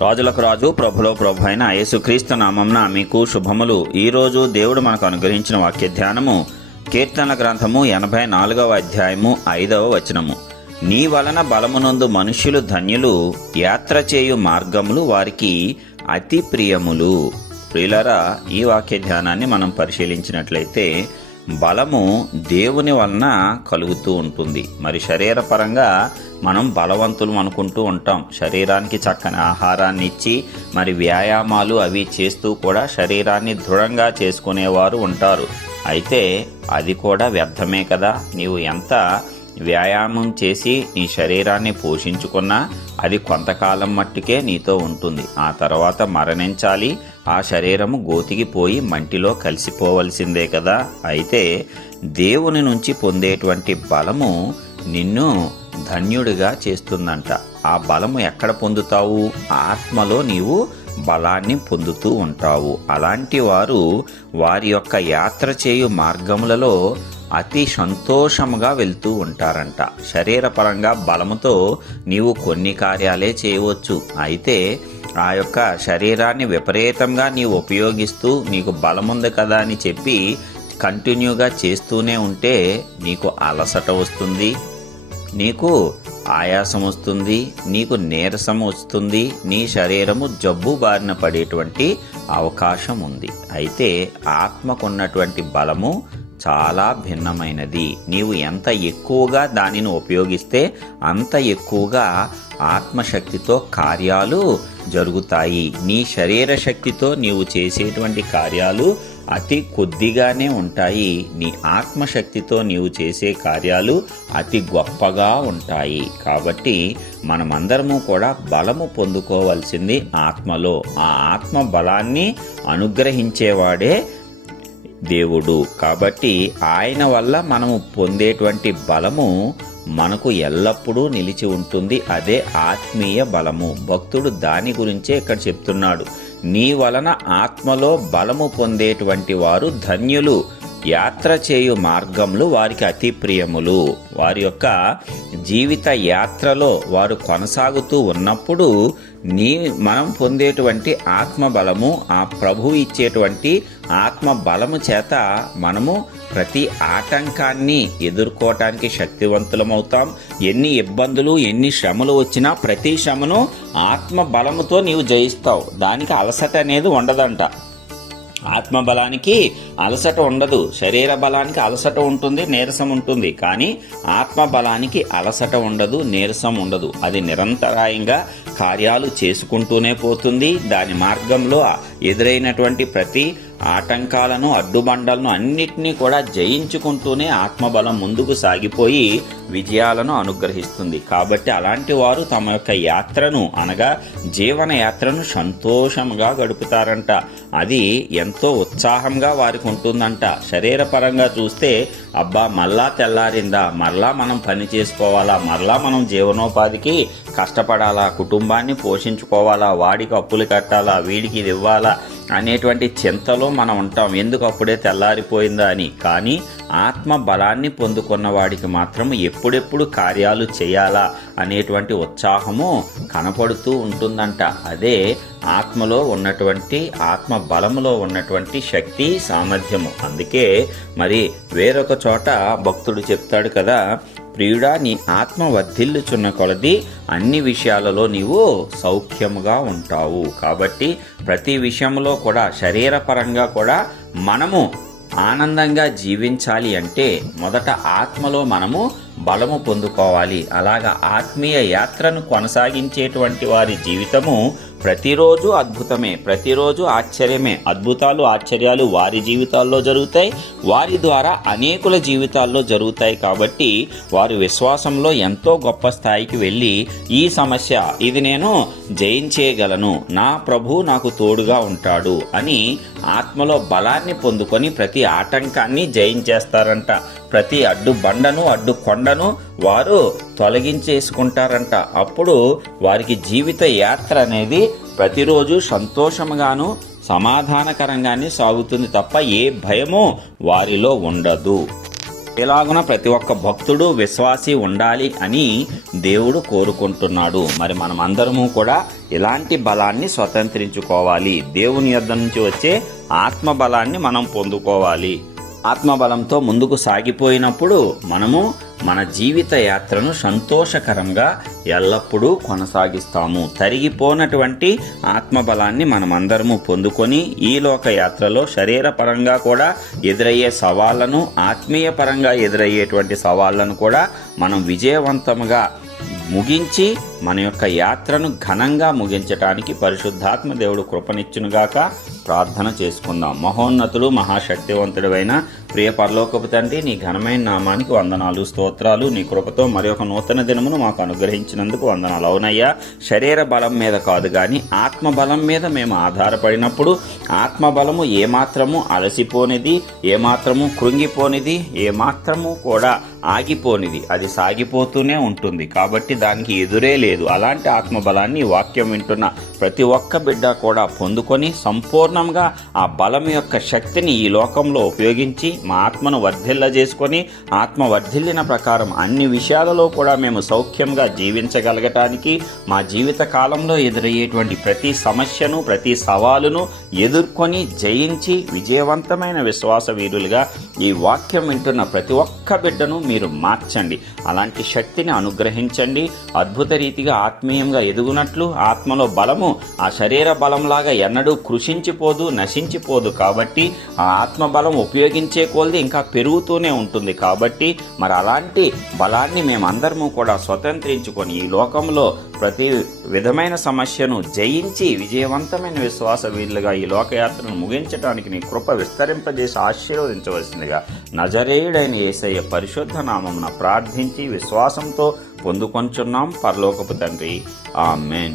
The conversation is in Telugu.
రాజులకు రాజు ప్రభులో ప్రభు అయిన యేసుక్రీస్తు నామంన మీకు శుభములు. ఈ రోజు దేవుడు మనకు అనుగ్రహించిన వాక్య ధ్యానము కీర్తన గ్రంథము ఎనభై నాలుగవ అధ్యాయము ఐదవ వచనము. నీ వలన బలమునందు మనుష్యులు ధన్యులు యాత్ర చేయు మార్గములు వారికి అతి ప్రియములు. ప్రియులరా ఈ వాక్య ధ్యానాన్ని మనం పరిశీలించినట్లయితే బలము దేవుని వలన కలుగుతూ ఉంటుంది. మరి శరీరపరంగా మనం బలవంతులు అనుకుంటూ ఉంటాం. శరీరానికి చక్కని ఆహారాన్ని ఇచ్చి మరి వ్యాయామాలు అవి చేస్తూ కూడా శరీరాన్ని దృఢంగా చేసుకునేవారు ఉంటారు. అయితే అది కూడా వ్యర్థమే కదా? నీవు ఎంత వ్యాయామం చేసి నీ శరీరాన్ని పోషించుకున్నా అది కొంతకాలం మట్టుకే నీతో ఉంటుంది. ఆ తర్వాత మరణించాలి. ఆ శరీరము గోతికి పోయి మంటిలో కలిసిపోవలసిందే కదా? అయితే దేవుని నుంచి పొందేటువంటి బలము నిన్ను ధన్యుడిగా చేస్తుందంట. ఆ బలము ఎక్కడ పొందుతావు? ఆత్మలో నీవు బలాన్ని పొందుతూ ఉంటావు. అలాంటి వారు వారి యొక్క యాత్ర చేయు మార్గములలో అతి సంతోషముగా వెళ్తూ ఉంటారంట. శరీరపరంగా బలముతో నీవు కొన్ని కార్యాలే చేయవచ్చు. అయితే ఆ యొక్క శరీరాన్ని విపరీతంగా నీవు ఉపయోగిస్తూ నీకు బలముంది కదా అని చెప్పి కంటిన్యూగా చేస్తూనే ఉంటే నీకు అలసట వస్తుంది. నీకు ఆయాసం వస్తుంది నీకు నీరసం వస్తుంది నీ శరీరము జబ్బు బారిన పడేటువంటి అవకాశం ఉంది. అయితే ఆత్మకున్నటువంటి బలము చాలా భిన్నమైనది. నీవు ఎంత ఎక్కువగా దానిని ఉపయోగిస్తే అంత ఎక్కువగా ఆత్మశక్తితో కార్యాలు జరుగుతాయి. నీ శరీర శక్తితో నీవు చేసేటువంటి కార్యాలు అతి కొద్దిగానే ఉంటాయి. నీ ఆత్మశక్తితో నీవు చేసే కార్యాలు అతి గొప్పగా ఉంటాయి. కాబట్టి మనమందరము కూడా బలము పొందుకోవాల్సింది ఆత్మలో. ఆ ఆత్మ బలాన్ని అనుగ్రహించేవాడే దేవుడు. కాబట్టి ఆయన వల్ల మనము పొందేటువంటి బలము మనకు ఎల్లప్పుడూ నిలిచి ఉంటుంది. అదే ఆత్మీయ బలము. భక్తుడు దాని గురించే ఇక్కడ చెప్తున్నాడు. నీ వలన ఆత్మలో బలము పొందేటువంటి వారు ధన్యులు. యాత్ర చేయు మార్గములు వారికి అతి ప్రియములు. వారి యొక్క జీవిత యాత్రలో వారు కొనసాగుతూ ఉన్నప్పుడు నీ మనం పొందేటువంటి ఆత్మ బలము ఆ ప్రభు ఇచ్చేటువంటి ఆత్మ బలము చేత మనము ప్రతి ఆటంకాన్ని ఎదుర్కోవటానికి శక్తివంతులమవుతాం. ఎన్ని ఇబ్బందులు ఎన్ని శ్రమలు వచ్చినా ప్రతి శ్రమను ఆత్మ బలముతో నీవు జయిస్తావు. దానికి అలసట అనేది ఉండదంట. ఆత్మ బలానికి అలసట ఉండదు. శరీర బలానికి అలసట ఉంటుంది నీరసం ఉంటుంది. కానీ ఆత్మ బలానికి అలసట ఉండదు నీరసం ఉండదు. అది నిరంతరాయంగా కార్యాలు చేసుకుంటూనే పోతుంది. దాని మార్గంలో ఎదురైనటువంటి ప్రతి ఆటంకాలను అడ్డుబండలను అన్నిటినీ కూడా జయించుకుంటూనే ఆత్మబలం ముందుకు సాగిపోయి విజయాలను అనుగ్రహిస్తుంది. కాబట్టి అలాంటి వారు తమ యొక్క యాత్రను అనగా జీవన యాత్రను సంతోషంగా గడుపుతారంట. అది ఎంతో ఉత్సాహంగా వారికి ఉంటుందంట. శరీరపరంగా చూస్తే అబ్బా మళ్ళా తెల్లారిందా? మరలా మనం పని చేసుకోవాలా? మరలా మనం జీవనోపాధికి కష్టపడాలా? కుటుంబాన్ని పోషించుకోవాలా? వాడికి అప్పులు కట్టాలా? వీడికి ఇది ఇవ్వాలా? అనేటువంటి చింతలో మనం ఉంటాం. ఎందుకు అప్పుడే తెల్లారిపోయిందా అని. కానీ ఆత్మ బలాన్ని పొందుకున్న వాడికి మాత్రం ఎప్పుడెప్పుడు కార్యాలు చేయాలా అనేటువంటి ఉత్సాహము కనపడుతూ ఉంటుందంట. అదే ఆత్మలో ఉన్నటువంటి ఆత్మ బలములో ఉన్నటువంటి శక్తి సామర్థ్యము. అందుకే మరి వేరొక చోట భక్తుడు చెప్తాడు కదా ప్రియుడా నీ ఆత్మ వర్ధిల్లుచున్న కొలది అన్ని విషయాలలో నీవు సౌఖ్యముగా ఉంటావు. కాబట్టి ప్రతి విషయంలో కూడా శరీరపరంగా కూడా మనము ఆనందంగా జీవించాలి అంటే మొదట ఆత్మలో మనము బలము పొందుకోవాలి. అలాగా ఆత్మీయ యాత్రను కొనసాగించేటువంటి వారి జీవితము ప్రతిరోజు అద్భుతమే ప్రతిరోజు ఆశ్చర్యమే. అద్భుతాలు ఆశ్చర్యాలు వారి జీవితాల్లో జరుగుతాయి వారి ద్వారా అనేకుల జీవితాల్లో జరుగుతాయి కాబట్టి వారి విశ్వాసంలో ఎంతో గొప్ప స్థాయికి వెళ్ళి ఈ సమస్య ఇది నేను జయించేయగలను. నా ప్రభు నాకు తోడుగా ఉంటాడు అని ఆత్మలో బలాన్ని పొందుకొని ప్రతి ఆటంకాన్ని జయించేస్తారంట. ప్రతి అడ్డు బండను అడ్డు కొండను వారు తొలగించేసుకుంటారంట. అప్పుడు వారికి జీవిత యాత్ర అనేది ప్రతిరోజు సంతోషంగాను సమాధానకరంగానే సాగుతుంది తప్ప ఏ భయము వారిలో ఉండదు. ఎలాగున ప్రతి ఒక్క భక్తుడు విశ్వాసి ఉండాలి అని దేవుడు కోరుకుంటున్నాడు. మరి మనం అందరము కూడా ఇలాంటి బలాన్ని స్వతంత్రించుకోవాలి? దేవుని యొద్ద నుంచి వచ్చే ఆత్మ బలాన్ని మనం పొందుకోవాలి. ఆత్మబలంతో ముందుకు సాగిపోయినప్పుడు మనము మన జీవిత యాత్రను సంతోషకరంగా ఎల్లప్పుడూ కొనసాగిస్తాము. తరిగిపోనటువంటి ఆత్మబలాన్ని మనమందరము పొందుకొని ఈ లోక యాత్రలో శరీరపరంగా కూడా ఎదురయ్యే సవాళ్ళను ఆత్మీయ పరంగా ఎదురయ్యేటువంటి సవాళ్ళను కూడా మనం విజయవంతంగా ముగించి మన యొక్క యాత్రను ఘనంగా ముగించటానికి పరిశుద్ధాత్మ దేవుడు కృపనిచ్చునుగాక ప్రార్థన చేసుకుందాం. మహోన్నతుడు మహాశక్తివంతుడైన ప్రియ పరలోకపు తండ్రి నీ ఘనమైన నామానికి వందనాలు స్తోత్రాలు. నీ కృపతో మరి ఒక నూతన దినమును మాకు అనుగ్రహించినందుకు వందనాలు. అవునయ్యా శరీర బలం మీద కాదు కానీ ఆత్మ బలం మీద మేము ఆధారపడినప్పుడు ఆత్మ బలము ఏమాత్రము అలసిపోనిది ఏమాత్రము కృంగిపోనిది ఏమాత్రము కూడా ఆగిపోనిది. అది సాగిపోతూనే ఉంటుంది. కాబట్టి దానికి ఎదురే లేదు. లేదు. అలాంటి ఆత్మబలాన్ని వాక్యం వింటున్న ప్రతి ఒక్క బిడ్డ కూడా పొందుకొని సంపూర్ణంగా ఆ బలం యొక్క శక్తిని ఈ లోకంలో ఉపయోగించి మా ఆత్మను వర్ధిల్ల చేసుకొని ఆత్మ వర్ధిల్లిన ప్రకారం అన్ని విషయాలలో కూడా మేము సౌఖ్యంగా జీవించగలగటానికి మా జీవిత కాలంలో ఎదురయ్యేటువంటి ప్రతి సమస్యను ప్రతి సవాలును ఎదుర్కొని జయించి విజయవంతమైన విశ్వాస వీరులుగా ఈ వాక్యం వింటున్న ప్రతి ఒక్క బిడ్డను మీరు మార్చండి. అలాంటి శక్తిని అనుగ్రహించండి. అద్భుత రీతిగా ఆత్మీయంగా ఎదుగునట్లు ఆత్మలో బలము ఆ శరీర బలంలాగా ఎన్నడూ కృషించిపోదు నశించిపోదు కాబట్టి ఆ ఆత్మబలం ఉపయోగించే కొలది ఇంకా పెరుగుతూనే ఉంటుంది కాబట్టి మరి అలాంటి బలాన్ని మేమందరము కూడా స్వతంత్రించుకొని ఈ లోకంలో ప్రతి విధమైన సమస్యను జయించి విజయవంతమైన విశ్వాస వీరులుగా ఈ లోకయాత్రను ముగించడానికి నీ కృప విస్తరింపజేసి ఆశీర్వదించవలసిందిగా నజరేయుడైన యేసయ్య పరిశుద్ధ నామమున ప్రార్థించి విశ్వాసంతో పొందుకొంచున్నాం. పరలోకపు తండ్రి. ఆమెన్.